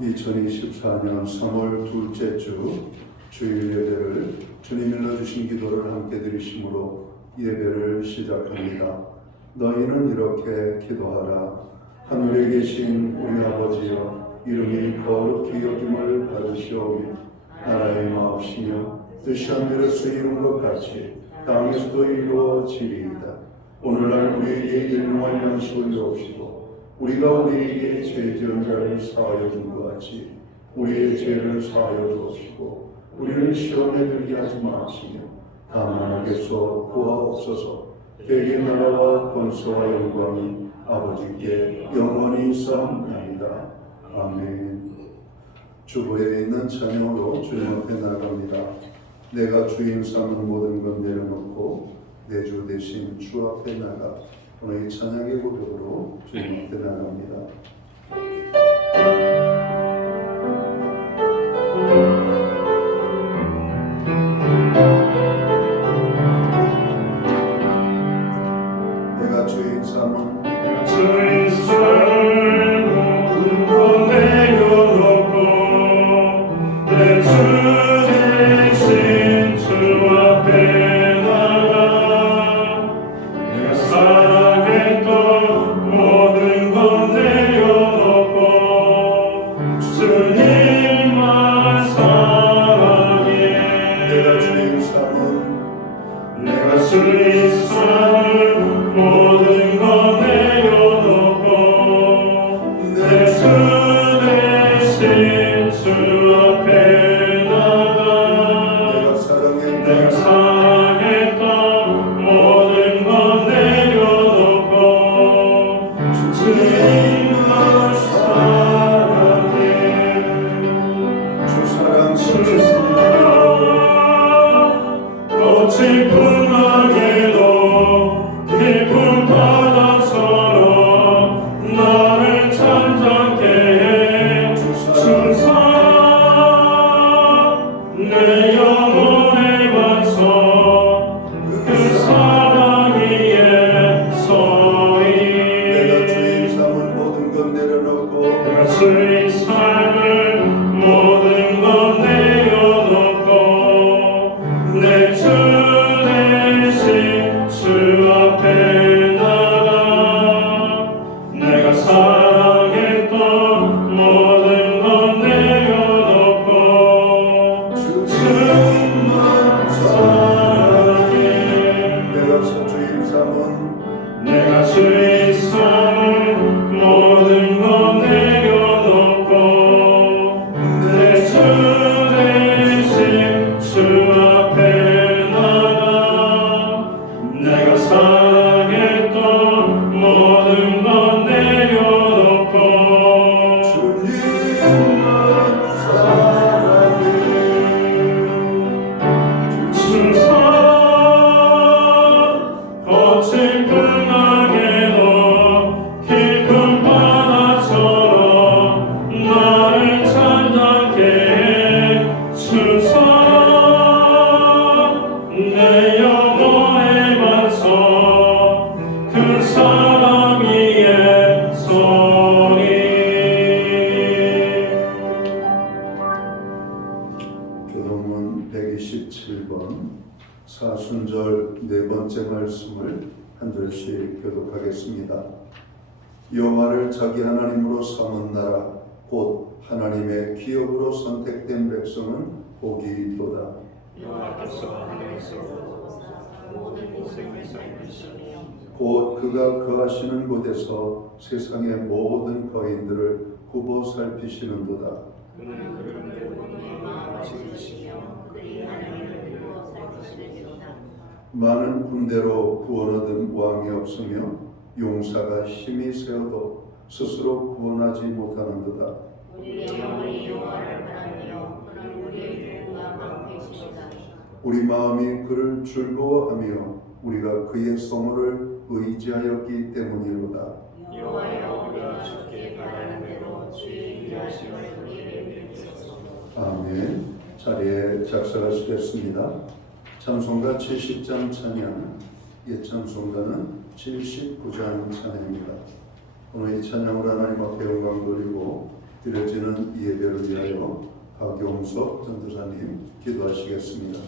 2024년 3월 둘째 주 주일 예배를 주님 일러주신 기도를 함께 드리심으로 예배를 시작합니다. 너희는 이렇게 기도하라. 하늘에 계신 우리 아버지여, 이름이 거룩히 여김을 받으시오며 나라의 마옵시며 뜻이 하늘에서 이룬 것 같이 땅에서도 이루어지리이다. 오늘날 우리에게 일용할 양식을 주옵시고 우리가 우리에게 죄 지은 자를 사하여 준 것 같이 우리의 죄를 사하여 주옵시고 우리를 시험에 들게 하지 마시며 다만 악에서 구하옵소서. 대개 나라와 권세와 영광이 아버지께 영원히 있사옵나이다. 아멘. 주보에 있는 찬양으로 주님 앞에 나갑니다. 내가 주인 삼은 모든 것 내려놓고 내 주 대신 주 앞에 나가. 오늘 이 찬양의 고백으로 주님 앞에 나갑니다. 내가 주인 삼은 모든 것 내려놓고 내 주 대신 주 앞에 나가. 내가 사랑했던 모든 것 내려놓고 주님만 사랑해. 내가 주인 삼은 모든 것 내려놓고 내 주 대신 주 앞에 나가. 내가 사랑했던 모든 것 내려놓고 주님만 사랑해. 주 사랑 주 사랑 거친 풍랑에도 깊은 바다처럼 나를 잠잠케 해. 주 사랑 내 영혼의 반석 그 사랑 위에 서리. 내가 주인 삼은 모든 것 내려놓고 내가 주의 삶을 모든 것 내려놓고 내 주 대신 주 앞에 나가. 내가 사랑했던 모든 것 내려놓고 주님만 사랑해. 내가 주인 삼은 내가 주의 삶을 모든 것 내려놓고 내 주 대신 주 앞에 나가. 내가 사랑했던 모든 것 내려놓고 주님만 사랑해. 주 사랑 거친 풍랑에도 깊은 바다처럼 나를 잠잠케 해. 주 사랑 내 영혼의 반석 그 사랑 위에 서리. 교동문 127번 사순절 네 번째 말씀을 한 절씩 교독하겠습니다. 여호와를 자기 하나님으로 삼은 나라 곧 하나님의 기업으로 선택된 백성은 복이 있도다. 여호와께서 하늘에서 모든 인생을 살피시며 곧 그가 거하시는 곳에서 세상의 모든 거인들을 굽어 살피시는도다. 그는 그들의 본인의 마음을 지으시며 그의 하나님을 부어 살피시느니로다. 많은 군대로 구원 얻은 왕이 없으며 용사가 힘이 세어도 스스로 구원하지 못하는도다. 우리의 영혼이 여호와를 바라며 그는 우리의 누군가 방패시도다. 우리 마음이 그를 즐거워하며 우리가 그의 성호를 의지하였기 때문이로다. 여호와여, 우리가 주께 바라는 대로 주의 위하심을 우리에게 베푸소서. 아멘. 자리에 작사하시겠습니다. 찬송가 70장 찬양, 옛 찬송가는 79장 찬양입니다. 오늘 이 찬양으로 하나님 앞에 영광 돌리고 드려지는 이 예배를 위하여 박용석 전도사님 기도하시겠습니다.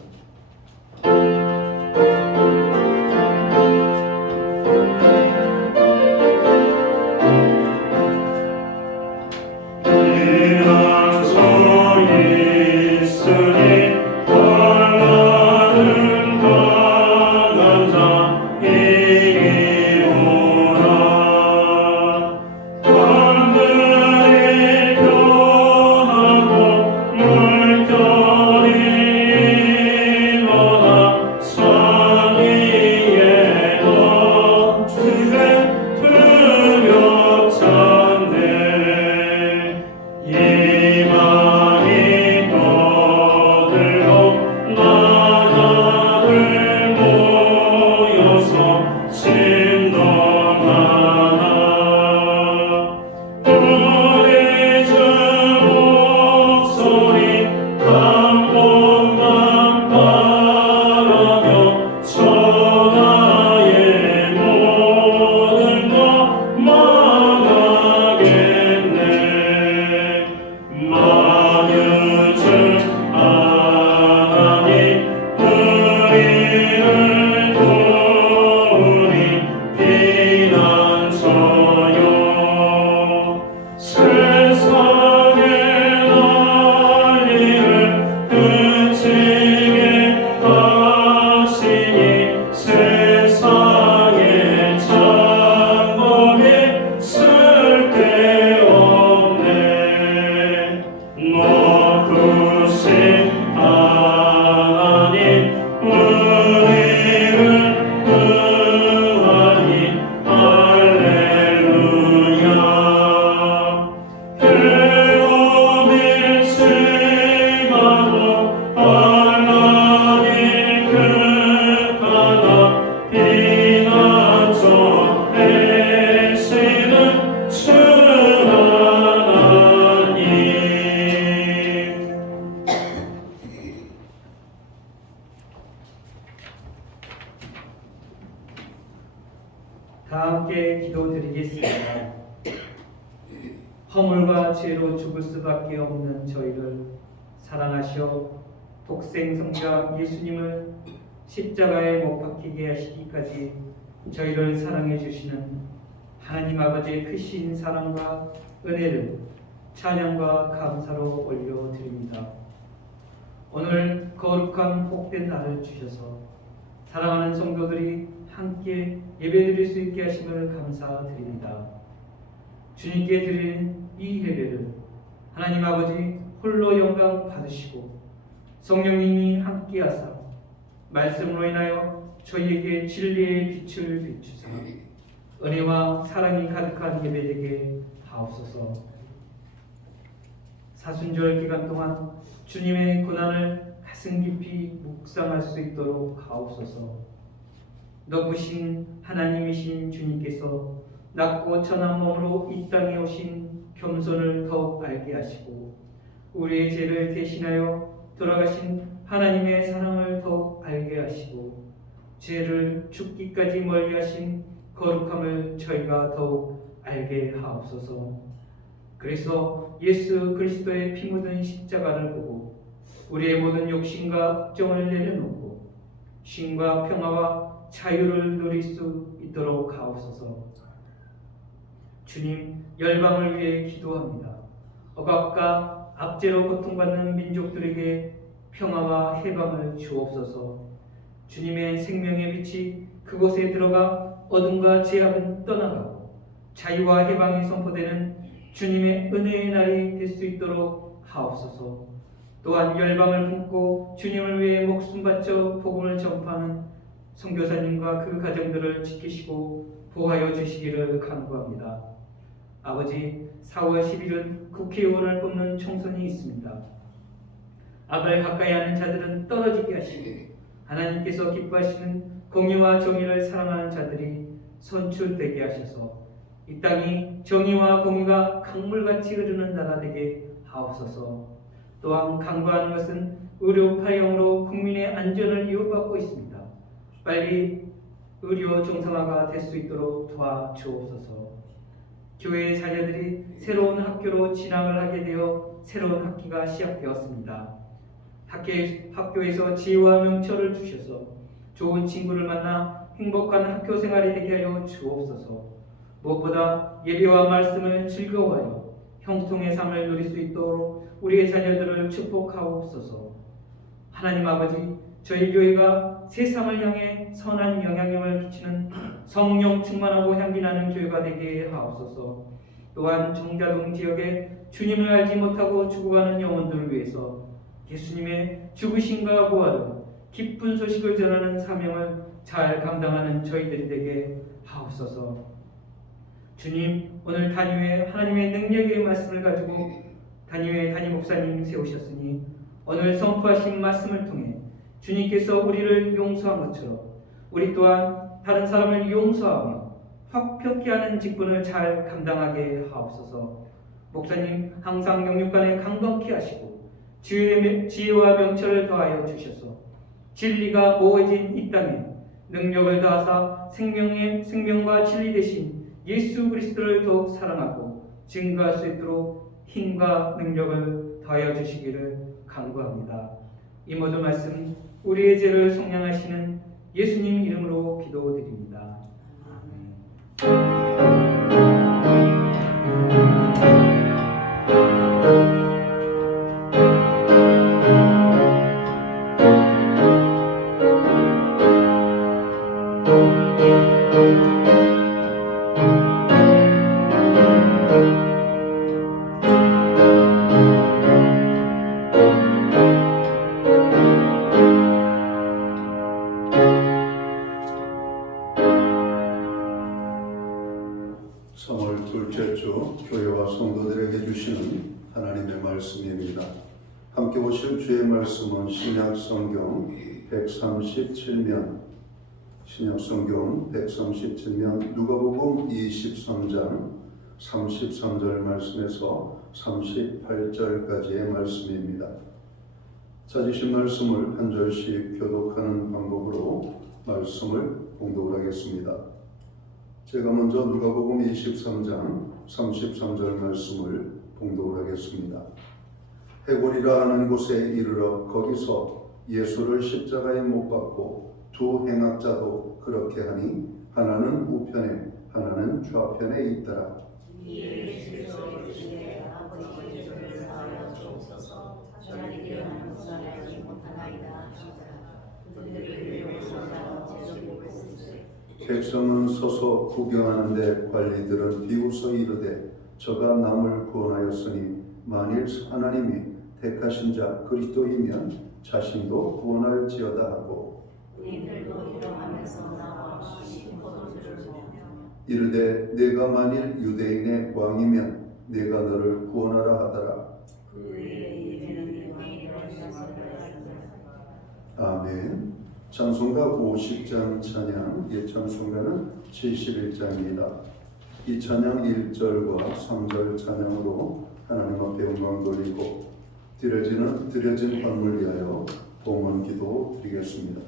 다 함께 기도드리겠습니다. 허물과 죄로 죽을 수밖에 없는 저희를 사랑하시어 독생성자 예수님을 십자가에 못 박히게 하시기까지 저희를 사랑해 주시는 하나님 아버지의 크신 사랑과 은혜를 찬양과 감사로 올려드립니다. 오늘 거룩한 복된 날을 주셔서 사랑하는 성도들이 함께 예배드릴 수 있게 하심을 감사드립니다. 주님께 드리는 이 예배를 하나님 아버지 홀로 영광 받으시고 성령님이 함께하사 말씀으로 인하여 저희에게 진리의 빛을 비추사 은혜와 사랑이 가득한 예배되게 하옵소서. 사순절 기간 동안 주님의 고난을 가슴 깊이 묵상할 수 있도록 하옵소서. 높으신 하나님이신 주님께서 낮고 천한 몸으로 이 땅에 오신 겸손을 더욱 알게 하시고 우리의 죄를 대신하여 돌아가신 하나님의 사랑을 더욱 알게 하시고 죄를 죽기까지 멀리하신 거룩함을 저희가 더욱 알게 하옵소서. 그래서 예수 그리스도의 피 묻은 십자가를 보고 우리의 모든 욕심과 걱정을 내려놓고 쉼과 평화와 자유를 누릴 수 있도록 하옵소서. 주님, 열방을 위해 기도합니다. 억압과 압제로 고통받는 민족들에게 평화와 해방을 주옵소서. 주님의 생명의 빛이 그곳에 들어가 어둠과 제약은 떠나가고 자유와 해방이 선포되는 주님의 은혜의 날이 될 수 있도록 하옵소서. 또한 열방을 품고 주님을 위해 목숨 바쳐 복음을 전파하는 선교사님과 그 가정들을 지키시고 보호하여 주시기를 간구합니다. 아버지, 4월 10일은 국회의원을 뽑는 총선이 있습니다. 악을 가까이 하는 자들은 떨어지게 하시고 하나님께서 기뻐하시는 공의와 정의를 사랑하는 자들이 선출되게 하셔서 이 땅이 정의와 공의가 강물같이 흐르는 나라 되게 하옵소서. 또한 간구하는 것은 의료 파형으로 국민의 안전을 위협받고 있습니다. 빨리 의료 정상화가 될 수 있도록 도와주옵소서. 교회의 자녀들이 새로운 학교로 진학을 하게 되어 새로운 학기가 시작되었습니다. 학교에서 지혜와 명철을 주셔서 좋은 친구를 만나 행복한 학교 생활이 되게 하여 주옵소서. 무엇보다 예배와 말씀을 즐거워하여 형통의 삶을 누릴 수 있도록 우리의 자녀들을 축복하옵소서. 하나님 아버지, 저희 교회가 세상을 향해 선한 영향력을 끼치는 성령 충만하고 향기나는 교회가 되게 하옵소서. 또한 정자동 지역에 주님을 알지 못하고 죽어가는 영혼들을 위해서 예수님의 죽으심과 부활로 기쁜 소식을 전하는 사명을 잘 감당하는 저희들이 되게 하옵소서. 주님, 오늘 단위회 하나님의 능력의 말씀을 가지고 단위회 담임 목사님 세우셨으니 오늘 선포하신 말씀을 통해 주님께서 우리를 용서한 것처럼 우리 또한 다른 사람을 용서하며 화평케 하는 직분을 잘 감당하게 하옵소서. 목사님 항상 영육간에 강건케 하시고 지혜와 명철을 더하여 주셔서 진리가 모아진 이 땅에 능력을 더하사 생명과 진리 되신 예수 그리스도를 더욱 사랑하고 증거할 수 있도록 힘과 능력을 더하여 주시기를 간구합니다. 이 모든 말씀 우리의 죄를 속량하시는 예수님 이름으로 기도드립니다. 삼월 둘째 주 교회와 성도들에게 주시는 하나님의 말씀입니다. 함께 보실 주의 말씀은 신약성경 137면 신약성경 137면 누가복음 23장 33절 말씀에서 38절까지의 말씀입니다. 찾으신 말씀을 한 절씩 교독하는 방법으로 말씀을 봉독을 하겠습니다. 제가 먼저 누가복음 23장 33절 말씀을 봉독을 하겠습니다. 해골이라 하는 곳에 이르러 거기서 예수를 십자가에 못 박고 두 행악자도 그렇게 하니 하나는 우편에 하나는 좌편에 있더라. 예수께서 이르시되 아버지 저를 사하여 주옵소서. 저들이 하는 것을 알지 못하나이다 하시더라. 그들이 그를 보사 제적을 보으되 백성은 서서 구경하는데 관리들은 비웃어 이르되 저가 남을 구원하였으니 만일 하나님이 택하신 자 그리스도이면 자신도 구원할지어다 하고 이들도 일어나면서 나와 포도주를 먹으며 이르되 내가 만일 유대인의 왕이면 내가 너를 구원하라 하더라. 그의 입에는 영광이라 아멘. 찬송가 50장 찬양, 예 찬송가는 71장입니다. 이 찬양 1절과 3절 찬양으로 하나님 앞에 영광 돌리고 드려진 헌물 위하여 봉헌 기도 드리겠습니다.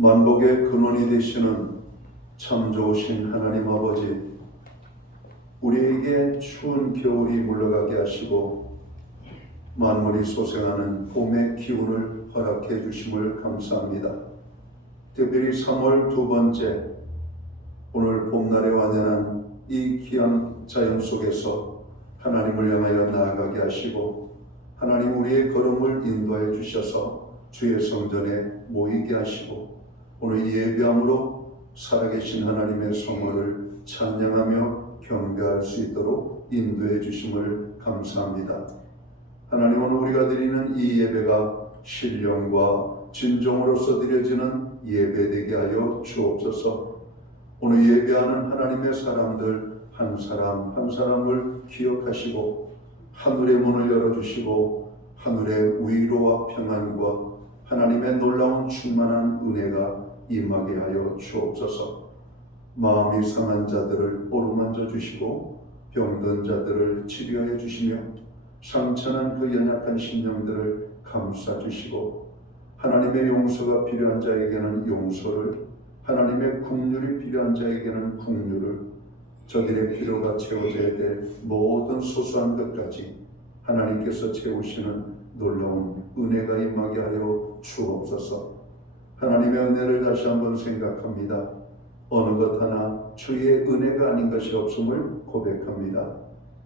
만복의 근원이 되시는 참 좋으신 하나님 아버지, 우리에게 추운 겨울이 물러가게 하시고 만물이 소생하는 봄의 기운을 허락해 주심을 감사합니다. 특별히 3월 두 번째 오늘 봄날에 완연한 이 귀한 자연 속에서 하나님을 향하여 나아가게 하시고 하나님 우리의 걸음을 인도해 주셔서 주의 성전에 모이게 하시고 오늘 이 예배함으로 살아계신 하나님의 성호를 찬양하며 경배할 수 있도록 인도해 주심을 감사합니다. 하나님, 오늘 우리가 드리는 이 예배가 신령과 진정으로서 드려지는 예배되게 하여 주옵소서. 오늘 예배하는 하나님의 사람들 한 사람 한 사람을 기억하시고 하늘의 문을 열어주시고 하늘의 위로와 평안과 하나님의 놀라운 충만한 은혜가 임하게 하여 주옵소서. 마음이 상한 자들을 어루만져 주시고 병든 자들을 치료해 주시며 상처난 그 연약한 심령들을 감싸 주시고 하나님의 용서가 필요한 자에게는 용서를, 하나님의 긍휼이 필요한 자에게는 긍휼을, 저들의 필요가 채워져야 될 모든 소소한 것까지 하나님께서 채우시는 놀라운 은혜가 임하게 하여 주옵소서. 하나님의 은혜를 다시 한번 생각합니다. 어느 것 하나 주의 은혜가 아닌 것이 없음을 고백합니다.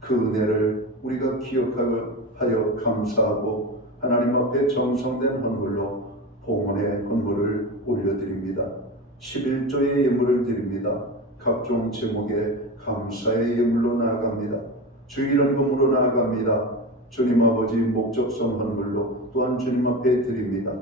그 은혜를 우리가 기억하여 감사하고 하나님 앞에 정성된 헌물로 봉헌의 헌물을 올려드립니다. 11조의 예물을 드립니다. 각종 제목에 감사의 예물로 나아갑니다. 주 이런 금으로 나아갑니다. 주님 아버지 목적성 헌물로 또한 주님 앞에 드립니다.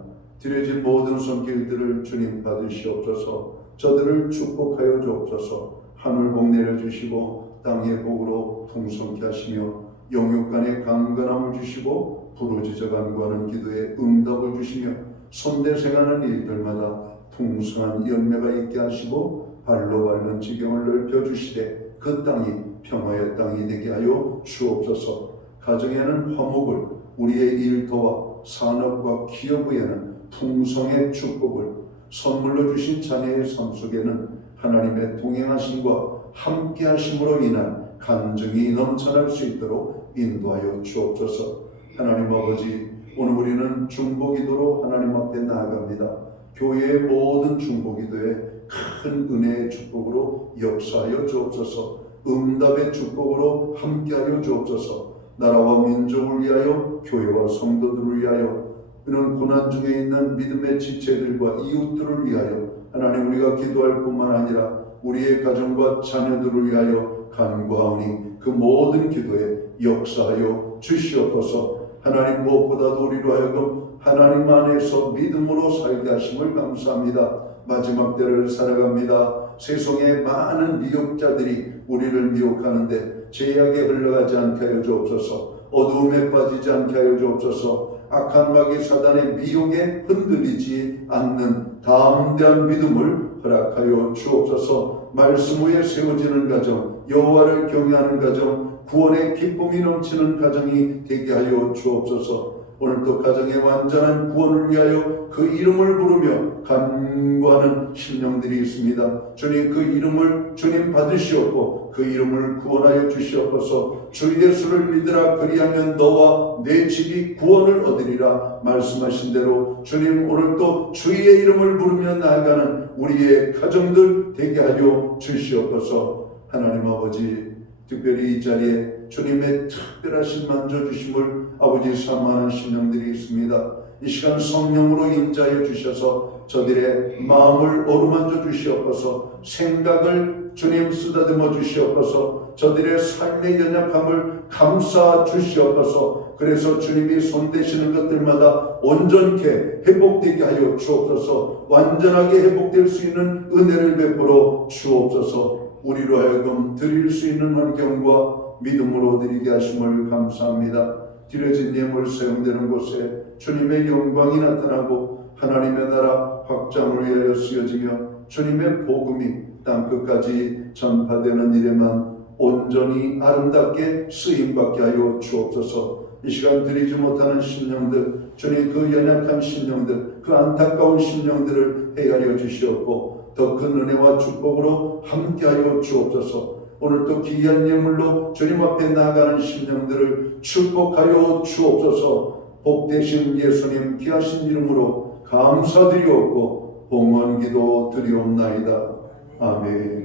드려진 모든 손길들을 주님 받으시옵소서. 저들을 축복하여 주옵소서. 하늘 복 내려주시고 땅의 복으로 풍성케 하시며 영육간의 강건함을 주시고 부르짖어 간구하는 기도에 응답을 주시며 손대생하는 일들마다 풍성한 열매가 있게 하시고 발로 밟는 지경을 넓혀주시되 그 땅이 평화의 땅이 되게 하여 주옵소서. 가정에는 화목을, 우리의 일터와 산업과 기업에는 풍성의 축복을, 선물로 주신 자녀의 삶 속에는 하나님의 동행하심과 함께하심으로 인한 간증이 넘쳐날 수 있도록 인도하여 주옵소서. 하나님 아버지, 오늘 우리는 중보기도로 하나님 앞에 나아갑니다. 교회의 모든 중보기도에 큰 은혜의 축복으로 역사하여 주옵소서. 응답의 축복으로 함께하여 주옵소서. 나라와 민족을 위하여, 교회와 성도들을 위하여, 이런 고난 중에 있는 믿음의 지체들과 이웃들을 위하여 하나님 우리가 기도할 뿐만 아니라 우리의 가정과 자녀들을 위하여 간구하오니 그 모든 기도에 역사하여 주시옵소서. 하나님 무엇보다도 우리로 하여금 하나님 안에서 믿음으로 살게 하심을 감사합니다. 마지막 때를 살아갑니다. 세상의 많은 미혹자들이 우리를 미혹하는데 죄악에 흘러가지 않게 하여 주옵소서. 어두움에 빠지지 않게 하여 주옵소서. 악한 마귀 사단의 미혹에 흔들리지 않는 담대한 믿음을 허락하여 주옵소서. 말씀 위에 세워지는 가정, 여호와를 경외하는 가정, 구원의 기쁨이 넘치는 가정이 되게 하여 주옵소서. 오늘도 가정의 완전한 구원을 위하여 그 이름을 부르며 간구하는 심령들이 있습니다. 주님, 그 이름을 주님 받으시옵고 그 이름을 구원하여 주시옵소서. 주 예수를 믿으라, 그리하면 너와 내 집이 구원을 얻으리라 말씀하신 대로 주님, 오늘도 주의 이름을 부르며 나아가는 우리의 가정들 되게 하여 주시옵소서. 하나님 아버지, 특별히 이 자리에 주님의 특별하신 만져주심을 아버지 사모하는 심령들이 있습니다. 이 시간 성령으로 임자해 주셔서 저들의 마음을 어루만져 주시옵소서. 생각을 주님 쓰다듬어 주시옵소서. 저들의 삶의 연약함을 감싸 주시옵소서. 그래서 주님이 손대시는 것들마다 온전케 회복되게 하여 주옵소서. 완전하게 회복될 수 있는 은혜를 베풀어 주옵소서. 우리로 하여금 드릴 수 있는 환경과 믿음으로 드리게 하심을 감사합니다. 드려진 예물 사용되는 곳에 주님의 영광이 나타나고 하나님의 나라 확장을 위하여 쓰여지며 주님의 복음이 땅끝까지 전파되는 일에만 온전히 아름답게 쓰임받게 하여 주옵소서. 이 시간 드리지 못하는 심령들, 주님 그 연약한 심령들 그 안타까운 심령들을 헤아려 주시옵고 더 큰 은혜와 축복으로 함께하여 주옵소서. 오늘 또 귀한 예물로 주님 앞에 나아가는 심령들을 축복하여 주옵소서. 복되신 예수님 귀하신 이름으로 감사드리옵고 봉헌 기도 드리옵나이다. 아멘.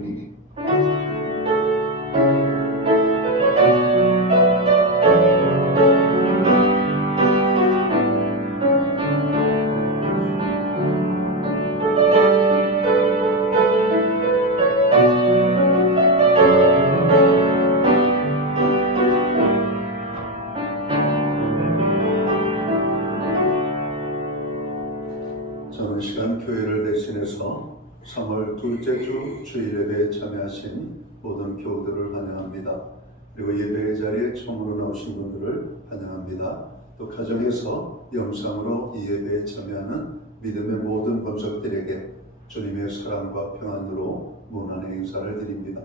저는 시간 교회를 대신해서 3월 둘째 주 주일 예배에 참여하신 모든 교우들을 환영합니다. 그리고 예배의 자리에 처음으로 나오신 분들을 환영합니다. 또 가정에서 영상으로 이 예배에 참여하는 믿음의 모든 권속들에게 주님의 사랑과 평안으로 문안의 인사를 드립니다.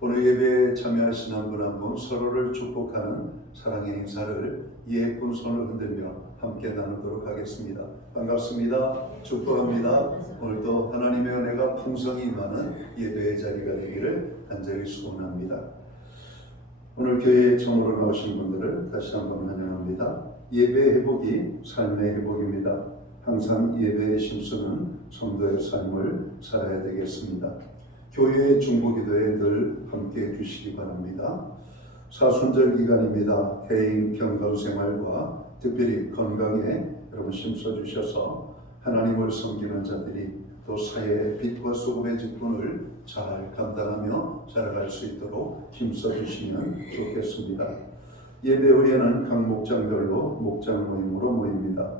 오늘 예배에 참여하신 한 분 한 분 서로를 축복하는 사랑의 인사를 예쁜 손을 흔들며 함께 나누도록 하겠습니다. 반갑습니다. 축복합니다. 오늘도 하나님의 은혜가 풍성히 임하는 예배의 자리가 되기를 간절히 소원합니다. 오늘 교회에 처음으로 나오신 분들을 다시 한번 환영합니다. 예배 회복이 삶의 회복입니다. 항상 예배의 심수는 성도의 삶을 살아야 되겠습니다. 교회의 중보기도에 늘 함께해 주시기 바랍니다. 사순절 기간입니다. 개인 경건생활과 특별히 건강에 여러분 심써주셔서 하나님을 섬기는 자들이 또 사회의 빛과 소금의 직분을 잘 감당하며 살아갈 수 있도록 힘써주시면 좋겠습니다. 예배 후에는 각 목장별로 목장 모임으로 모입니다.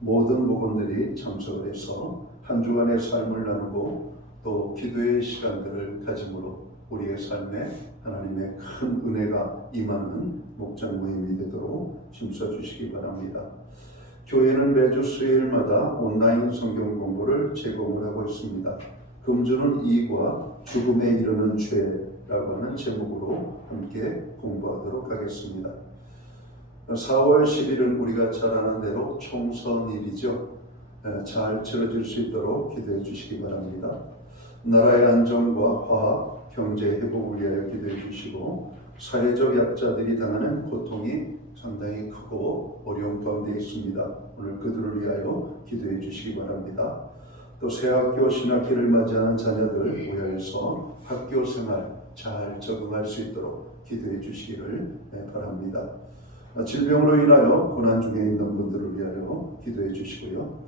모든 목원들이 참석을 해서 한 주간의 삶을 나누고 또 기도의 시간들을 가짐으로 우리의 삶에 하나님의 큰 은혜가 임하는 목장 모임이 되도록 힘써주시기 바랍니다. 교회는 매주 수요일마다 온라인 성경 공부를 제공을 하고 있습니다. 금주는 이과 죽음에 이르는 죄라고 하는 제목으로 함께 공부하도록 하겠습니다. 4월 10일은 우리가 잘 아는 대로 총선일이죠. 잘 치러질 수 있도록 기도해 주시기 바랍니다. 나라의 안정과 화합, 경제 회복을 위하여 기도해 주시고 사회적 약자들이 당하는 고통이 상당히 크고 어려운 가운데 있습니다. 오늘 그들을 위하여 기도해 주시기 바랍니다. 또 새학교 신학기를 맞이하는 자녀들 위하여서 학교 생활 잘 적응할 수 있도록 기도해 주시기를 바랍니다. 질병으로 인하여 고난 중에 있는 분들을 위하여 기도해 주시고요.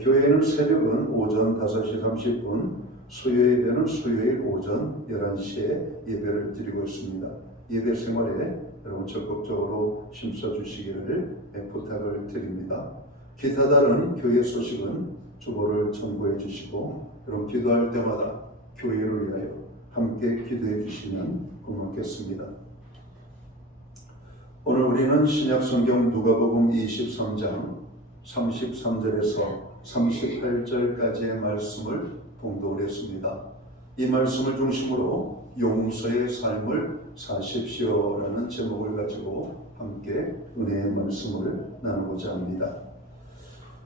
교회는 새벽은 오전 5시 30분, 수요 예배는 수요일 오전 11시에 예배를 드리고 있습니다. 예배 생활에 여러분 적극적으로 힘써 주시기를 부탁을 드립니다. 기타 다른 교회 소식은 주보를 첨부해 주시고 여러분 기도할 때마다 교회를 위하여 함께 기도해 주시면 고맙겠습니다. 오늘 우리는 신약성경 누가복음 23장 33절에서 38절까지의 말씀을 봉독을 했습니다. 이 말씀을 중심으로 용서의 삶을 사십시오라는 제목을 가지고 함께 은혜의 말씀을 나누고자 합니다.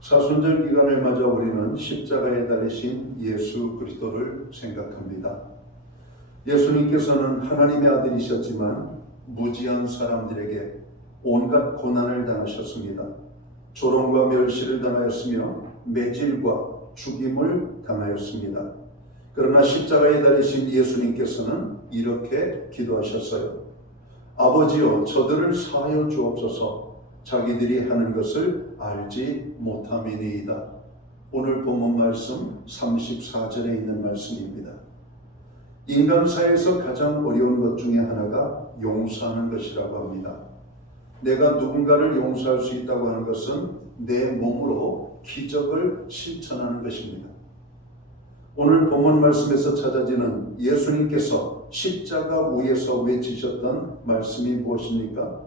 사순절 기간을 맞아 우리는 십자가에 달리신 예수 그리스도를 생각합니다. 예수님께서는 하나님의 아들이셨지만 무지한 사람들에게 온갖 고난을 당하셨습니다. 조롱과 멸시를 당하였으며 매질과 죽임을 당하였습니다. 그러나 십자가에 달리신 예수님께서는 이렇게 기도하셨어요. 아버지여 저들을 사하여 주옵소서. 자기들이 하는 것을 알지 못함이니이다. 오늘 본문 말씀 34절에 있는 말씀입니다. 인간사에서 가장 어려운 것 중에 하나가 용서하는 것이라고 합니다. 내가 누군가를 용서할 수 있다고 하는 것은 내 몸으로 기적을 실천하는 것입니다. 오늘 본문 말씀에서 찾아지는 예수님께서 십자가 위에서 외치셨던 말씀이 무엇입니까?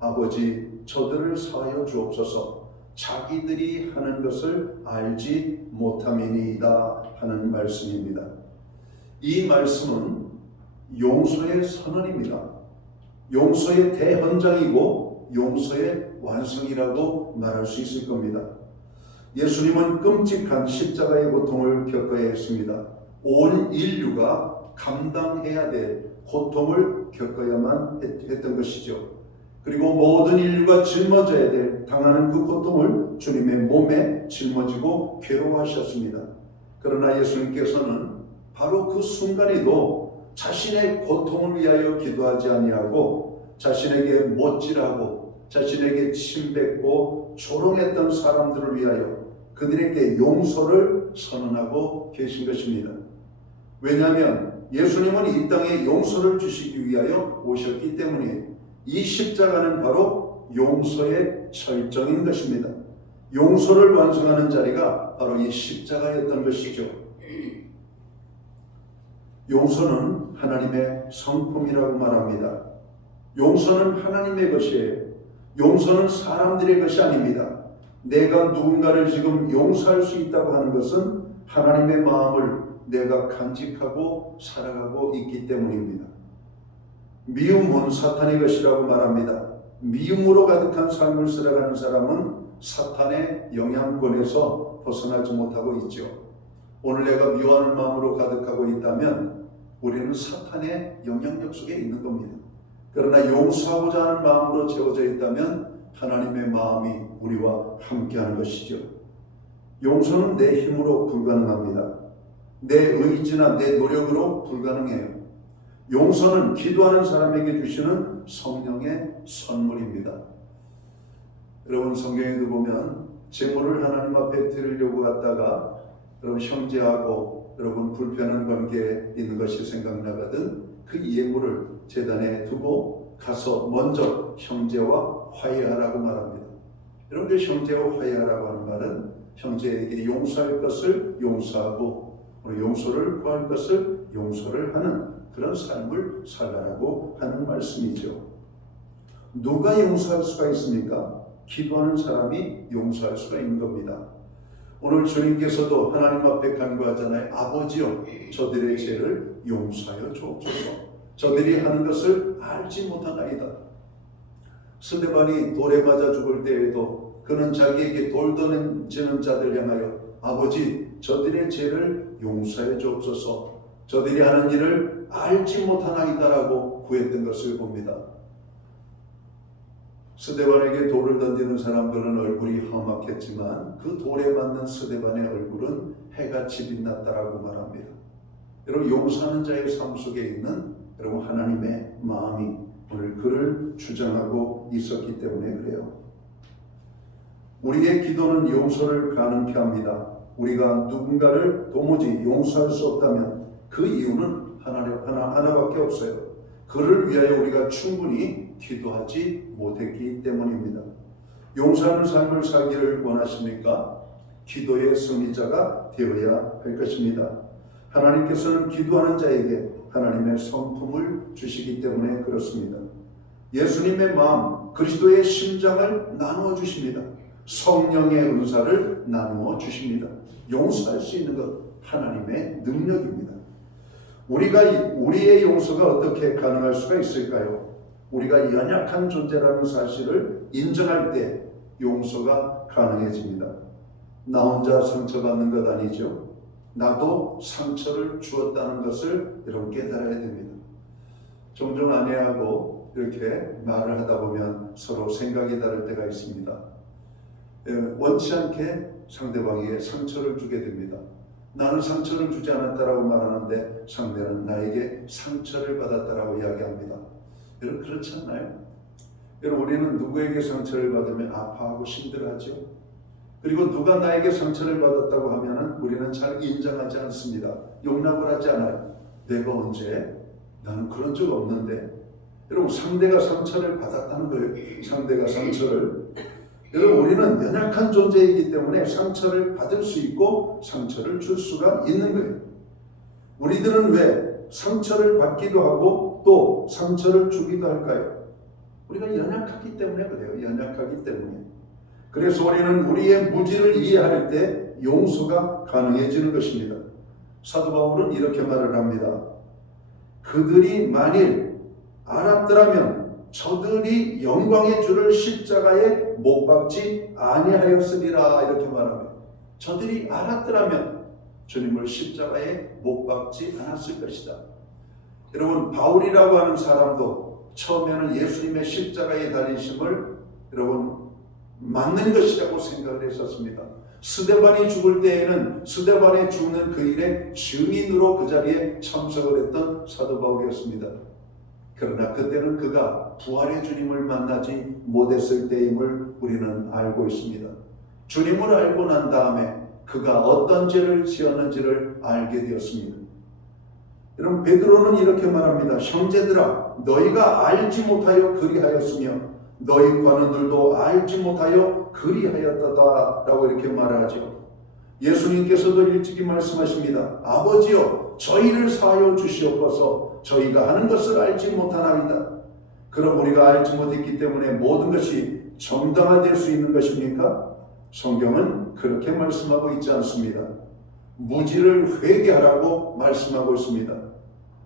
아버지 저들을 사하여 주옵소서. 자기들이 하는 것을 알지 못함이니이다 하는 말씀입니다. 이 말씀은 용서의 선언입니다. 용서의 대헌장이고 용서의 완성이라고 말할 수 있을 겁니다. 예수님은 끔찍한 십자가의 고통을 겪어야 했습니다. 온 인류가 감당해야 될 고통을 겪어야만 했던 것이죠. 그리고 모든 인류가 짊어져야 될 당하는 그 고통을 주님의 몸에 짊어지고 괴로워하셨습니다. 그러나 예수님께서는 바로 그 순간에도 자신의 고통을 위하여 기도하지 아니하고 자신에게 못질하고 자신에게 침뱉고 조롱했던 사람들을 위하여 그들에게 용서를 선언하고 계신 것입니다. 왜냐하면 예수님은 이 땅에 용서를 주시기 위하여 오셨기 때문에 이 십자가는 바로 용서의 절정인 것입니다. 용서를 완성하는 자리가 바로 이 십자가였던 것이죠. 용서는 하나님의 성품이라고 말합니다. 용서는 하나님의 것이에요. 용서는 사람들의 것이 아닙니다. 내가 누군가를 지금 용서할 수 있다고 하는 것은 하나님의 마음을 내가 간직하고 살아가고 있기 때문입니다. 미움은 사탄의 것이라고 말합니다. 미움으로 가득한 삶을 살아가는 사람은 사탄의 영향권에서 벗어나지 못하고 있죠. 오늘 내가 미워하는 마음으로 가득하고 있다면 우리는 사탄의 영향력 속에 있는 겁니다. 그러나 용서하고자 하는 마음으로 채워져 있다면 하나님의 마음이 우리와 함께하는 것이죠. 용서는 내 힘으로 불가능합니다. 내 의지나 내 노력으로 불가능해요. 용서는 기도하는 사람에게 주시는 성령의 선물입니다. 여러분 성경에도 보면 제물을 하나님 앞에 드리려고 갔다가 여러분 형제하고 여러분 불편한 관계에 있는 것이 생각나거든 그 예물을 제단에 두고 가서 먼저 형제와 화해하라고 말합니다. 여러분들 형제와 화해하라고 하는 말은 형제에게 용서할 것을 용서하고 용서를 구할 것을 용서를 하는 그런 삶을 살아라고 하는 말씀이죠. 누가 용서할 수가 있습니까? 기도하는 사람이 용서할 수가 있는 겁니다. 오늘 주님께서도 하나님 앞에 간구하잖아요. 아버지여 저들의 죄를 용서하여 주옵소서. 저들이 하는 것을 알지 못하나이다. 스데반이 돌에 맞아 죽을 때에도 그는 자기에게 돌 던지는 자들 향하여 아버지 저들의 죄를 용서해 주옵소서. 저들이 하는 일을 알지 못하나이다라고 구했던 것을 봅니다. 스데반에게 돌을 던지는 사람들은 얼굴이 험악했지만 그 돌에 맞는 스데반의 얼굴은 해같이 빛났다라고 말합니다. 여러분 용서하는 자의 삶 속에 있는 여러분 하나님의 마음이 오늘 그를 주장하고 있었기 때문에 그래요. 우리의 기도는 용서를 가능케 합니다. 우리가 누군가를 도무지 용서할 수 없다면 그 이유는 하나밖에 없어요. 그를 위하여 우리가 충분히 기도하지 못했기 때문입니다. 용서하는 삶을 살기를 원하십니까? 기도의 승리자가 되어야 할 것입니다. 하나님께서는 기도하는 자에게 하나님의 성품을 주시기 때문에 그렇습니다. 예수님의 마음, 그리스도의 심장을 나누어 주십니다. 성령의 은사를 나누어 주십니다. 용서할 수 있는 것 하나님의 능력입니다. 우리의 용서가 어떻게 가능할 수가 있을까요? 우리가 연약한 존재라는 사실을 인정할 때 용서가 가능해집니다. 나 혼자 상처받는 것 아니죠. 나도 상처를 주었다는 것을 여러분 깨달아야 됩니다. 종종 아내하고 이렇게 말을 하다 보면 서로 생각이 다를 때가 있습니다. 원치 않게 상대방에게 상처를 주게 됩니다. 나는 상처를 주지 않았다라고 말하는데 상대는 나에게 상처를 받았다라고 이야기합니다. 여러분 그렇지 않나요? 여러분 우리는 누구에게 상처를 받으면 아파하고 힘들어하죠. 그리고 누가 나에게 상처를 받았다고 하면은 우리는 잘 인정하지 않습니다. 용납을 하지 않아요. 내가 언제? 나는 그런 적 없는데. 여러분 상대가 상처를 받았다는 거예요. 상대가 상처를. 여러분 우리는 연약한 존재이기 때문에 상처를 받을 수 있고 상처를 줄 수가 있는 거예요. 우리들은 왜 상처를 받기도 하고 또 상처를 주기도 할까요? 우리가 연약하기 때문에 그래요. 연약하기 때문에. 그래서 우리는 우리의 무지를 이해할 때 용서가 가능해지는 것입니다. 사도 바울은 이렇게 말을 합니다. 그들이 만일 알았더라면 저들이 영광의 주를 십자가에 못 박지 아니하였으리라 이렇게 말합니다. 저들이 알았더라면 주님을 십자가에 못 박지 않았을 것이다. 여러분, 바울이라고 하는 사람도 처음에는 예수님의 십자가에 달리심을 여러분 맞는 것이라고 생각을 했었습니다. 스데반이 죽을 때에는 스데반이 죽는 그 일의 증인으로 그 자리에 참석을 했던 사도 바울이었습니다. 그러나 그때는 그가 부활의 주님을 만나지 못했을 때임을 우리는 알고 있습니다. 주님을 알고 난 다음에 그가 어떤 죄를 지었는지를 알게 되었습니다. 여러분, 베드로는 이렇게 말합니다. 형제들아, 너희가 알지 못하여 그리하였으며 너희 관원들도 알지 못하여 그리하였다다 라고 이렇게 말하죠. 예수님께서도 일찍이 말씀하십니다. 아버지여, 저희를 사하여 주시옵소서. 저희가 하는 것을 알지 못하나이다. 그럼 우리가 알지 못했기 때문에 모든 것이 정당화될 수 있는 것입니까? 성경은 그렇게 말씀하고 있지 않습니다. 무지를 회개하라고 말씀하고 있습니다.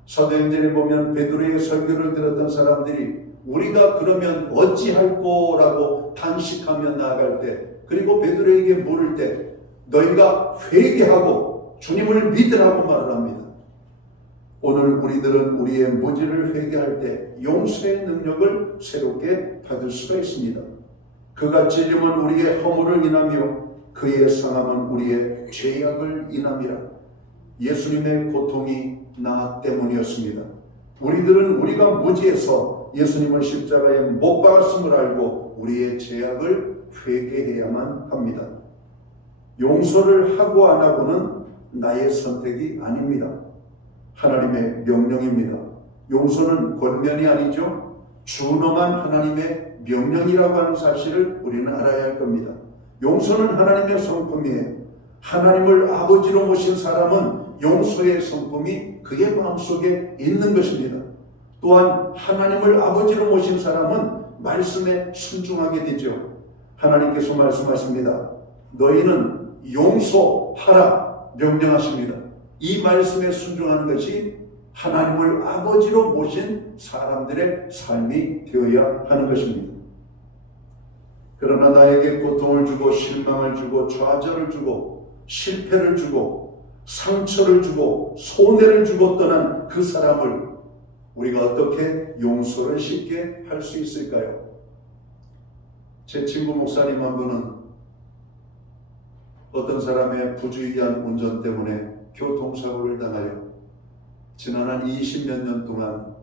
사도행전에 보면 베드로의 설교를 들었던 사람들이 우리가 그러면 어찌할꼬라고 단식하며 나아갈 때, 그리고 베드로에게 물을 때 너희가 회개하고 주님을 믿으라고 말을 합니다. 오늘 우리들은 우리의 무지를 회개할 때 용서의 능력을 새롭게 받을 수가 있습니다. 그가 찔림은 우리의 허물을 인하며 그의 상함은 우리의 죄악을 인함이라. 예수님의 고통이 나 때문이었습니다. 우리들은 우리가 무지해서 예수님을 십자가에 못 박았음을 알고 우리의 죄악을 회개해야만 합니다. 용서를 하고 안 하고는 나의 선택이 아닙니다. 하나님의 명령입니다. 용서는 권면이 아니죠. 준엄한 하나님의 명령이라고 하는 사실을 우리는 알아야 할 겁니다. 용서는 하나님의 성품이에요. 하나님을 아버지로 모신 사람은 용서의 성품이 그의 마음속에 있는 것입니다. 또한 하나님을 아버지로 모신 사람은 말씀에 순종하게 되죠. 하나님께서 말씀하십니다. 너희는 용서하라 명령하십니다. 이 말씀에 순종하는 것이 하나님을 아버지로 모신 사람들의 삶이 되어야 하는 것입니다. 그러나 나에게 고통을 주고 실망을 주고 좌절을 주고 실패를 주고 상처를 주고 손해를 주고 떠난 그 사람을 우리가 어떻게 용서를 쉽게 할 수 있을까요? 제 친구 목사님 한 분은 어떤 사람의 부주의한 운전 때문에 교통사고를 당하여 지난 한 20몇 년 동안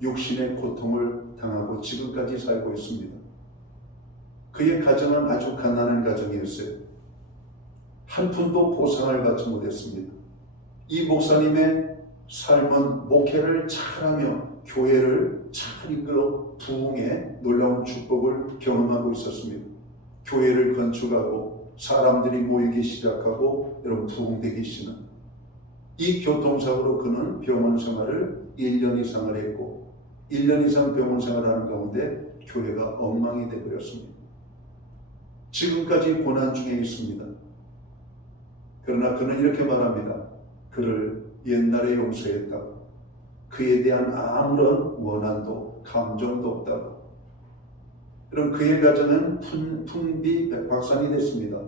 육신의 고통을 당하고 지금까지 살고 있습니다. 그의 가정은 아주 가난한 가정이었어요. 한 푼도 보상을 받지 못했습니다. 이 목사님의 삶은 목회를 잘하며 교회를 잘 이끌어 부흥의 놀라운 축복을 경험하고 있었습니다. 교회를 건축하고 사람들이 모이기 시작하고 여러분 부흥되기 시작. 이 교통사고로 그는 병원 생활을 1년 이상을 했고 1년 이상 병원 생활하는 가운데 교회가 엉망이 되어버렸습니다. 지금까지 고난 중에 있습니다. 그러나 그는 이렇게 말합니다. 그를 옛날에 용서했다고. 그에 대한 아무런 원한도 감정도 없다고. 여러분 그의 가정은 풍비박산이 됐습니다.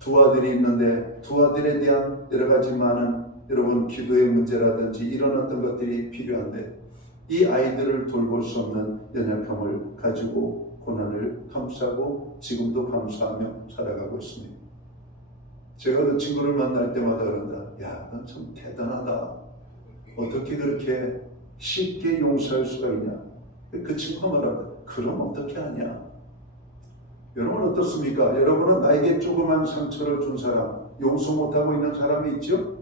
두 아들이 있는데 두 아들에 대한 여러 가지 많은 여러분 기도의 문제라든지 이런 어떤 것들이 필요한데 이 아이들을 돌볼 수 없는 연약함을 가지고 고난을 감수하고 지금도 감수하며 살아가고 있습니다. 제가 그 친구를 만날 때마다 그런다. 야, 넌 참 대단하다. 어떻게 그렇게 쉽게 용서할 수가 있냐. 그 친구가 말합니다. 그럼 어떻게 하냐. 여러분 어떻습니까? 여러분은 나에게 조그만 상처를 준 사람, 용서 못하고 있는 사람이 있죠?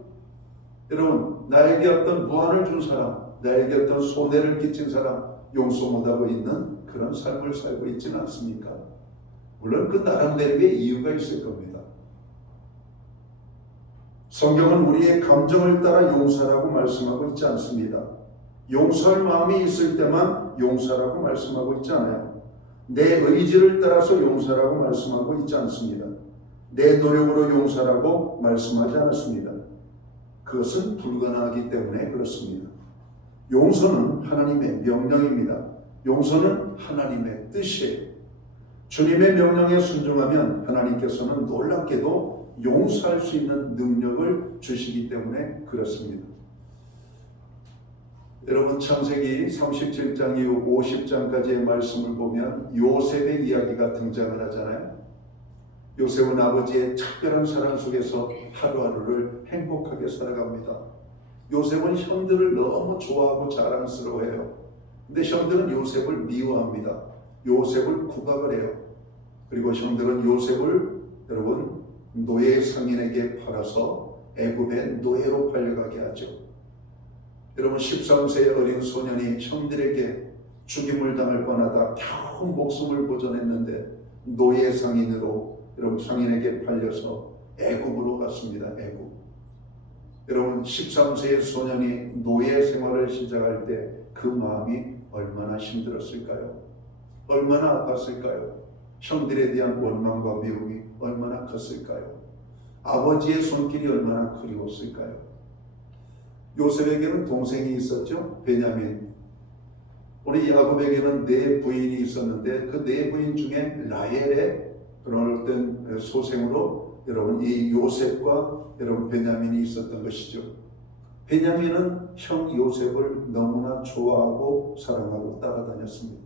여러분 나에게 어떤 무한을 준 사람, 나에게 어떤 손해를 끼친 사람 용서 못하고 있는 그런 삶을 살고 있지는 않습니까? 물론 그 나름대로의 이유가 있을 겁니다. 성경은 우리의 감정을 따라 용서라고 말씀하고 있지 않습니다. 용서할 마음이 있을 때만 용서라고 말씀하고 있지 않아요. 내 의지를 따라서 용서라고 말씀하고 있지 않습니다. 내 노력으로 용서라고 말씀하지 않았습니다. 그것은 불가능하기 때문에 그렇습니다. 용서는 하나님의 명령입니다. 용서는 하나님의 뜻이에요. 주님의 명령에 순종하면 하나님께서는 놀랍게도 용서할 수 있는 능력을 주시기 때문에 그렇습니다. 여러분 창세기 37장 이후 50장까지의 말씀을 보면 요셉의 이야기가 등장을 하잖아요. 요셉은 아버지의 특별한 사랑 속에서 하루하루를 행복하게 살아갑니다. 요셉은 형들을 너무 좋아하고 자랑스러워해요. 근데 형들은 요셉을 미워합니다. 요셉을 구박을 해요. 그리고 형들은 요셉을 여러분 노예 상인에게 팔아서 애굽의 노예로 팔려가게 하죠. 여러분 13세의 어린 소년이 형들에게 죽임을 당할 뻔하다 겨우 목숨을 보존했는데 노예 상인으로 여러분 상인에게 팔려서 애굽으로 갔습니다. 애굽. 여러분 13세의 소년이 노예 생활을 시작할 때 그 마음이 얼마나 힘들었을까요? 얼마나 아팠을까요? 형들에 대한 원망과 미움이 얼마나 컸을까요? 아버지의 손길이 얼마나 그리웠을까요? 요셉에게는 동생이 있었죠. 베냐민. 우리 야곱에게는 4부인이 있었는데 그 4부인 중에 라헬의 그런 어떤 소생으로 여러분 이 요셉과 여러분 베냐민이 있었던 것이죠. 베냐민은 형 요셉을 너무나 좋아하고 사랑하고 따라다녔습니다.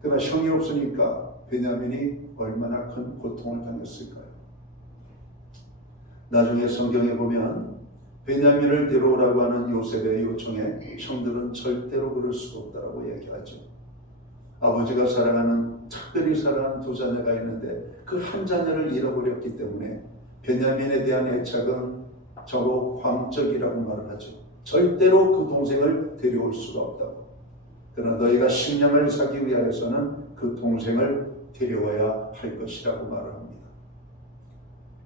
그러나 형이 없으니까 베냐민이 얼마나 큰 고통을 당했을까요? 나중에 성경에 보면 베냐민을 데려오라고 하는 요셉의 요청에 형들은 절대로 그럴 수가 없다고 얘기하죠. 아버지가 사랑하는 특별히 사랑하는 2 자녀가 있는데 그 한 자녀를 잃어버렸기 때문에 베냐민에 대한 애착은 저로 광적이라고 말을 하죠. 절대로 그 동생을 데려올 수가 없다고. 그러나 너희가 식량을 사기 위하여서는 그 동생을 데려와야 할 것이라고 말을 합니다.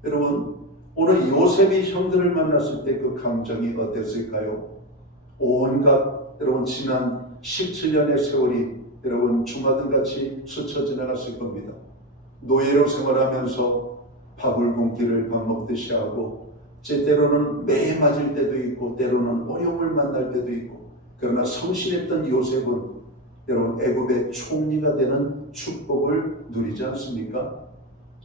여러분 오늘 요셉이 형들을 만났을 때 그 감정이 어땠을까요? 온갖 여러분 지난 17년의 세월이 여러분 주마등같이 스쳐 지나갔을 겁니다. 노예로 생활하면서 밥을 굶기를 밥 먹듯이 하고 때로는 매에 맞을 때도 있고 때로는 어려움을 만날 때도 있고 그러나 성실했던 요셉은 여러분 애굽의 총리가 되는 축복을 누리지 않습니까?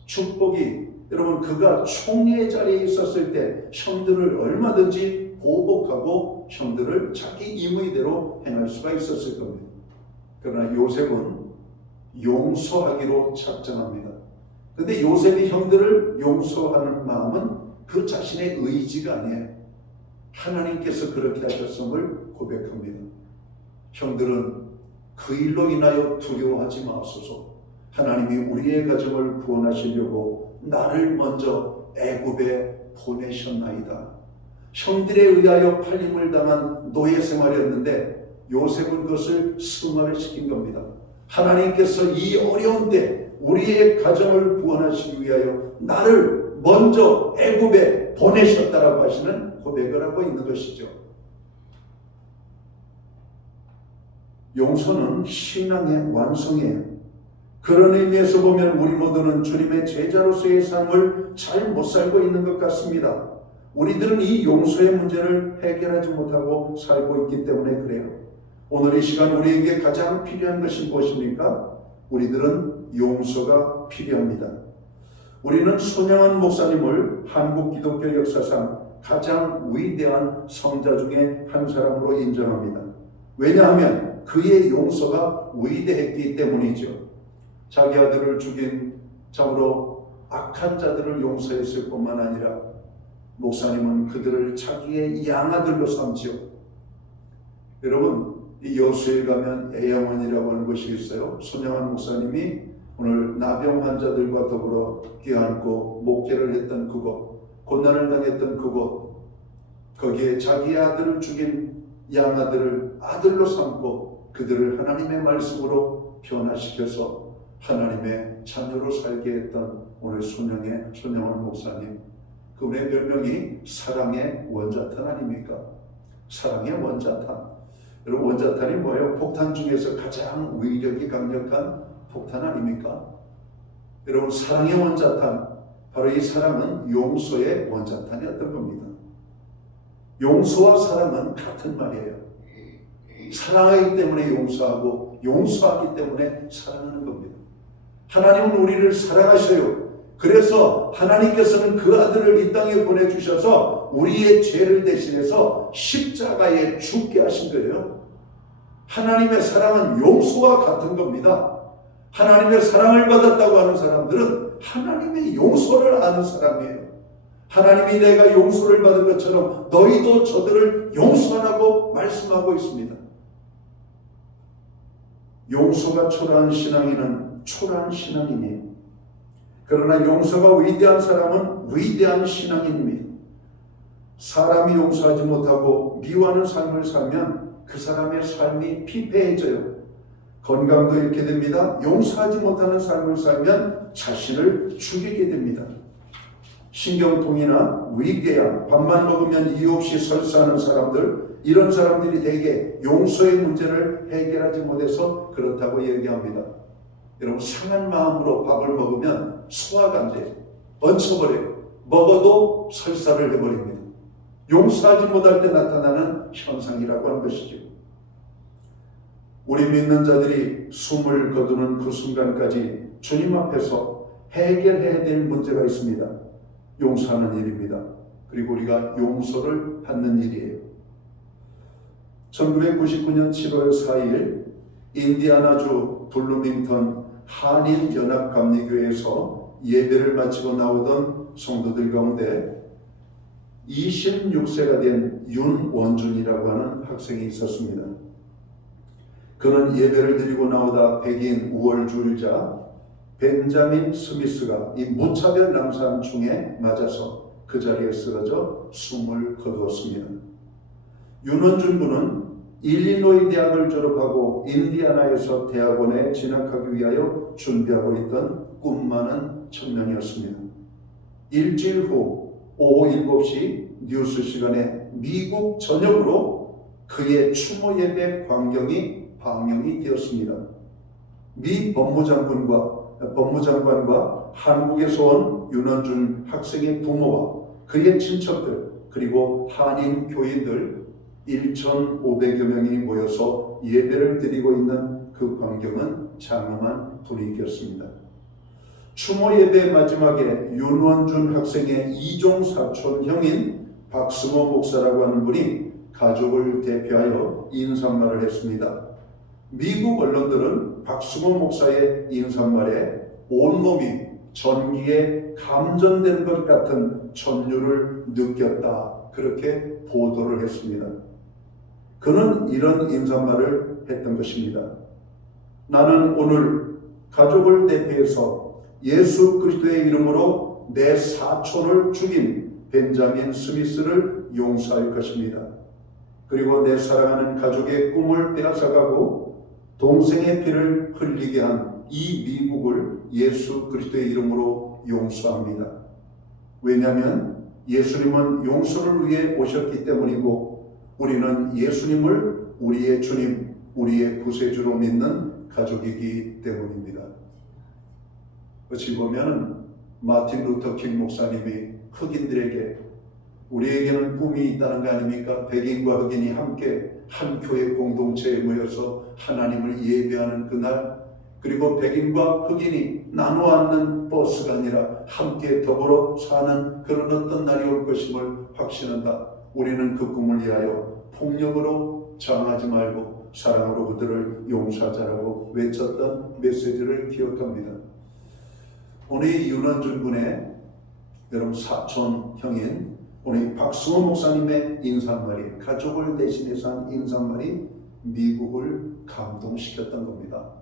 축복이 여러분 그가 총리의 자리에 있었을 때 형들을 얼마든지 보복하고 형들을 자기 임의대로 행할 수가 있었을 겁니다. 그러나 요셉은 용서하기로 작정합니다. 근데 요셉이 형들을 용서하는 마음은 그 자신의 의지가 아니에요. 하나님께서 그렇게 하셨음을 고백합니다. 형들은 그 일로 인하여 두려워하지 마소서. 하나님이 우리의 가정을 구원하시려고 나를 먼저 애굽에 보내셨나이다. 형들에 의하여 팔림을 당한 노예 생활이었는데 요셉은 그것을 승화를 시킨 겁니다. 하나님께서 이 어려운 때 우리의 가정을 구원하시기 위하여 나를 먼저 애굽에 보내셨다라고 하시는 고백을 하고 있는 것이죠. 용서는 신앙의 완성이에요. 그런 의미에서 보면 우리 모두는 주님의 제자로서의 삶을 잘 못 살고 있는 것 같습니다. 우리들은 이 용서의 문제를 해결하지 못하고 살고 있기 때문에 그래요. 오늘 이 시간 우리에게 가장 필요한 것이 무엇입니까? 우리들은 용서가 필요합니다. 우리는 손양원 목사님을 한국 기독교 역사상 가장 위대한 성자 중에 한 사람으로 인정합니다. 왜냐하면 그의 용서가 위대했기 때문이죠. 자기 아들을 죽인 참으로 악한 자들을 용서했을 뿐만 아니라 목사님은 그들을 자기의 양아들로 삼지요. 여러분 이 여수에 가면 애양원이라고 하는 곳이 있어요. 손양원 목사님이 오늘 나병 환자들과 더불어 껴안고 목회를 했던 그곳, 고난을 당했던 그곳, 거기에 자기 아들을 죽인 양아들을 아들로 삼고 그들을 하나님의 말씀으로 변화시켜서 하나님의 자녀로 살게 했던 오늘 손양원 목사님, 그분의 별명이 사랑의 원자탄 아닙니까? 사랑의 원자탄. 여러분 원자탄이 뭐예요? 폭탄 중에서 가장 위력이 강력한 폭탄 아닙니까? 여러분 사랑의 원자탄, 바로 이 사랑은 용서의 원자탄이었던 겁니다. 용서와 사랑은 같은 말이에요. 사랑하기 때문에 용서하고 용서하기 때문에 사랑하는 겁니다. 하나님은 우리를 사랑하셔요. 그래서 하나님께서는 그 아들을 이 땅에 보내주셔서 우리의 죄를 대신해서 십자가에 죽게 하신 거예요. 하나님의 사랑은 용서와 같은 겁니다. 하나님의 사랑을 받았다고 하는 사람들은 하나님의 용서를 아는 사람이에요. 하나님이 내가 용서를 받은 것처럼 너희도 저들을 용서하라고 말씀하고 있습니다. 용서가 초라한 신앙인은 초라한 신앙인이에요. 그러나 용서가 위대한 사람은 위대한 신앙인입니다. 사람이 용서하지 못하고 미워하는 삶을 살면 그 사람의 삶이 피폐해져요. 건강도 잃게 됩니다. 용서하지 못하는 삶을 살면 자신을 죽이게 됩니다. 신경통이나 위궤양, 밥만 먹으면 이유 없이 설사하는 사람들, 이런 사람들이 대개 용서의 문제를 해결하지 못해서 그렇다고 얘기합니다. 여러분, 상한 마음으로 밥을 먹으면 소화가 안 돼요. 얹혀버려요. 먹어도 설사를 해버립니다. 용서하지 못할 때 나타나는 현상이라고 하는 것이죠. 우리 믿는 자들이 숨을 거두는 그 순간까지 주님 앞에서 해결해야 될 문제가 있습니다. 용서하는 일입니다. 그리고 우리가 용서를 받는 일이에요. 1999년 7월 4일 인디아나주 블루밍턴 한인연합감리교회에서 예배를 마치고 나오던 성도들 가운데 26세가 된 윤원준이라고 하는 학생이 있었습니다. 그는 예배를 드리고 나오다 백인 우월주의자 벤자민 스미스가 이 무차별 남산충에 맞아서 그 자리에 쓰러져 숨을 거두었습니다. 윤원준 군은 일리노이 대학을 졸업하고 인디아나에서 대학원에 진학하기 위하여 준비하고 있던 꿈 많은 청년이었습니다. 일주일 후 오후 7시 뉴스 시간에 미국 전역으로 그의 추모 예배 광경이 방영이 되었습니다. 미 법무장관과 한국에서 온 윤원준 학생의 부모와 그의 친척들 그리고 한인 교인들 1,500여 명이 모여서 예배를 드리고 있는 그 광경은 장엄한 분위기였습니다. 추모 예배 마지막에 윤원준 학생의 이종 사촌 형인 박승호 목사라고 하는 분이 가족을 대표하여 인사말을 했습니다. 미국 언론들은 박승호 목사의 인사말에 온몸이 전기에 감전된 것 같은 전율을 느꼈다, 그렇게 보도를 했습니다. 그는 이런 인사말을 했던 것입니다. 나는 오늘 가족을 대표해서 예수 그리스도의 이름으로 내 사촌을 죽인 벤자민 스미스를 용서할 것입니다. 그리고 내 사랑하는 가족의 꿈을 빼앗아가고 동생의 피를 흘리게 한 이 미국을 예수 그리스도의 이름으로 용서합니다. 왜냐하면 예수님은 용서를 위해 오셨기 때문이고 우리는 예수님을 우리의 주님, 우리의 구세주로 믿는 가족이기 때문입니다. 어찌 보면 마틴 루터 킹 목사님이 흑인들에게 우리에게는 꿈이 있다는 거 아닙니까? 백인과 흑인이 함께 한 교회 공동체에 모여서 하나님을 예배하는 그날, 그리고 백인과 흑인이 나눠 앉는 버스가 아니라 함께 더불어 사는 그런 어떤 날이 올 것임을 확신한다. 우리는 그 꿈을 위하여 폭력으로 저항하지 말고 사랑으로 그들을 용서하자라고 외쳤던 메시지를 기억합니다. 오늘 이 윤원준 군의 여러분 사촌 형인 오늘 박승호 목사님의 인사말이, 가족을 대신해서 한 인사말이 미국을 감동시켰던 겁니다.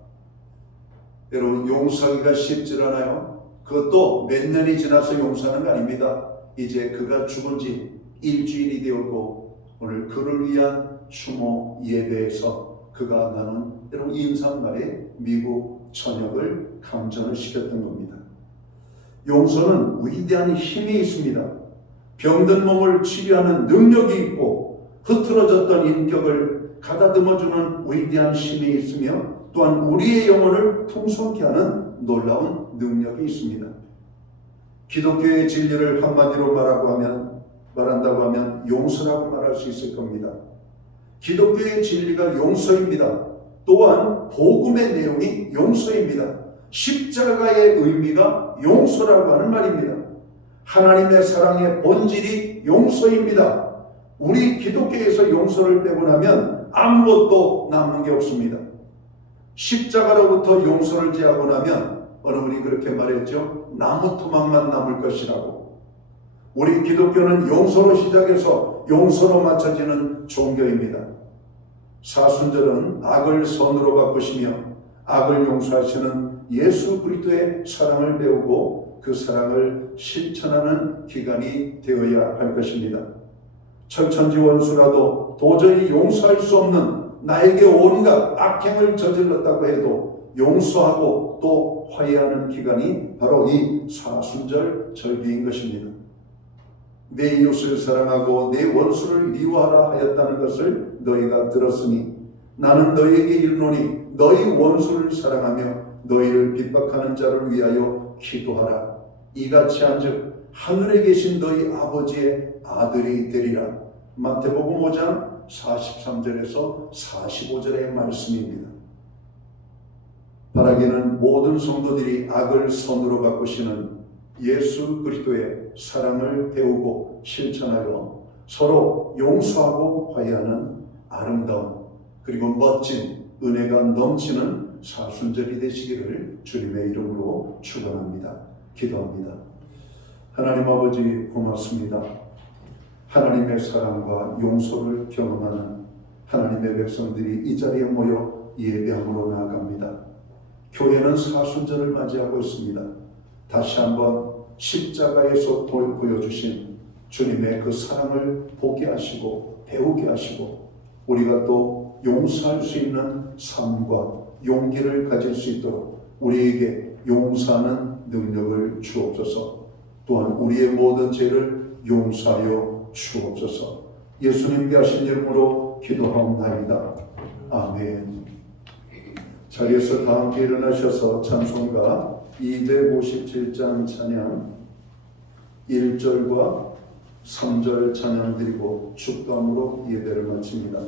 여러분, 용서하기가 쉽지 않아요. 그것도 몇 년이 지나서 용서하는 거 아닙니다. 이제 그가 죽은 지 일주일이 되었고 오늘 그를 위한 추모 예배에서 그가 나눈 여러분 인사말에 미국 전역을 감전을 시켰던 겁니다. 용서는 위대한 힘이 있습니다. 병든 몸을 치료하는 능력이 있고 흐트러졌던 인격을 가다듬어주는 위대한 힘이 있으며 또한 우리의 영혼을 풍성케 하는 놀라운 능력이 있습니다. 기독교의 진리를 한마디로 말한다고 하면 용서라고 말할 수 있을 겁니다. 기독교의 진리가 용서입니다. 또한 복음의 내용이 용서입니다. 십자가의 의미가 용서라고 하는 말입니다. 하나님의 사랑의 본질이 용서입니다. 우리 기독교에서 용서를 빼고 나면 아무것도 남는 게 없습니다. 십자가로부터 용서를 제하고 나면 어느 분이 그렇게 말했죠. 나무 토막만 남을 것이라고. 우리 기독교는 용서로 시작해서 용서로 맞춰지는 종교입니다. 사순절은 악을 선으로 바꾸시며 악을 용서하시는 예수 그리스도의 사랑을 배우고 그 사랑을 실천하는 기간이 되어야 할 것입니다. 천천지 원수라도 도저히 용서할 수 없는 나에게 온갖 악행을 저질렀다고 해도 용서하고 또 화해하는 기간이 바로 이 사순절 절기인 것입니다. 내 이웃을 사랑하고 내 원수를 미워하라 하였다는 것을 너희가 들었으니 나는 너희에게 이르노니 너희 원수를 사랑하며 너희를 핍박하는 자를 위하여 기도하라. 이같이 한즉 하늘에 계신 너희 아버지의 아들이 되리라. 마태복음 5장 43절에서 45절의 말씀입니다. 바라기는 모든 성도들이 악을 선으로 바꾸시는 예수 그리스도의 사랑을 배우고 실천하여 서로 용서하고 화해하는 아름다운 그리고 멋진 은혜가 넘치는 사순절이 되시기를 주님의 이름으로 축원합니다. 기도합니다. 하나님 아버지 고맙습니다. 하나님의 사랑과 용서를 경험하는 하나님의 백성들이 이 자리에 모여 예배함으로 나아갑니다. 교회는 사순절을 맞이하고 있습니다. 다시 한번 십자가에서 보여주신 주님의 그 사랑을 보게 하시고 배우게 하시고 우리가 또 용서할 수 있는 삶과 용기를 가질 수 있도록 우리에게 용서하는 능력을 주옵소서. 또한 우리의 모든 죄를 용서하여 주옵소서. 예수님께 하신 이름으로 기도하옵나이다. 아멘. 자리에서 다 함께 일어나셔서 찬송가 257장 찬양 1절과 3절 찬양 드리고 축감으로 예배를 마칩니다.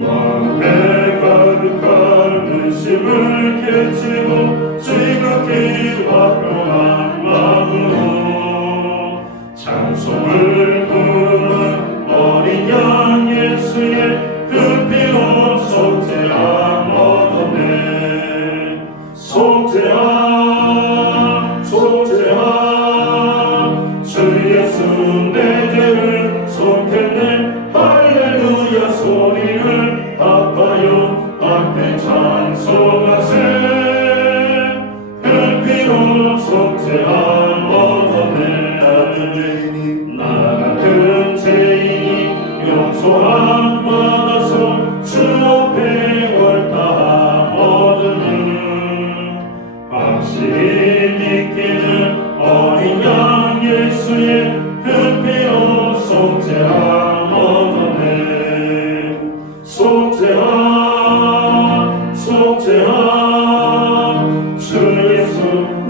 마음에 가득한 의심을 깨치고 지극히 화평한 마음으로 찬송을 부르는 어린 양 예수의 그 피로 속죄함 얻었네. 속죄함 속죄함 주 예수 내 죄를 속했네. 할렐루야 소리를 합하여 앞에 찬송하세. 그 피로 속죄함 얻었네. 나 같은 죄인이 용서함 받아서 주 앞에 월다함 얻으니 확실히 믿기는 어린 양 예수의 그 피로 속죄함 얻었네. 속죄함 속죄함 주 예수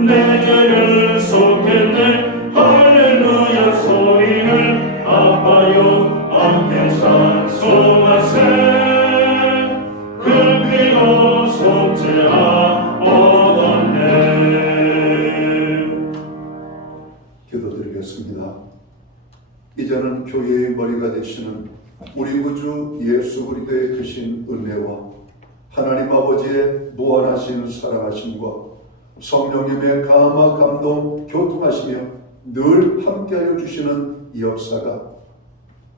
내 죄를 속했네. 할렐루야 소리를 합하여 함께 찬송하세. 그 피로 속죄함 얻었네. 기도드리겠습니다. 이제는 교회의 머리가 되시는 우리 구주 예수 그리스도의 크신 은혜와 하나님 아버지의 무한하신 사랑하심과 성령님의 감화 감동 교통하시며 늘 함께하여 주시는 이 역사가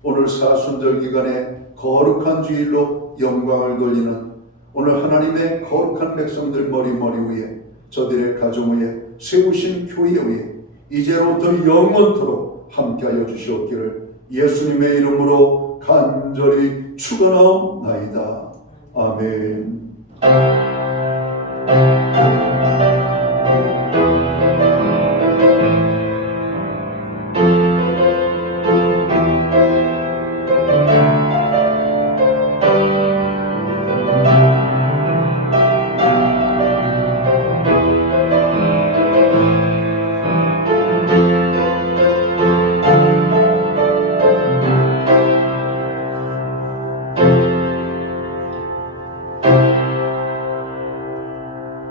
오늘 사순절 기간에 거룩한 주일로 영광을 돌리는 오늘 하나님의 거룩한 백성들 머리 위에 저들의 가정 위에 세우신 교회 위에 이제로부터 영원토록 함께하여 주시옵기를 예수님의 이름으로 간절히 축원하옵나이다. 아멘.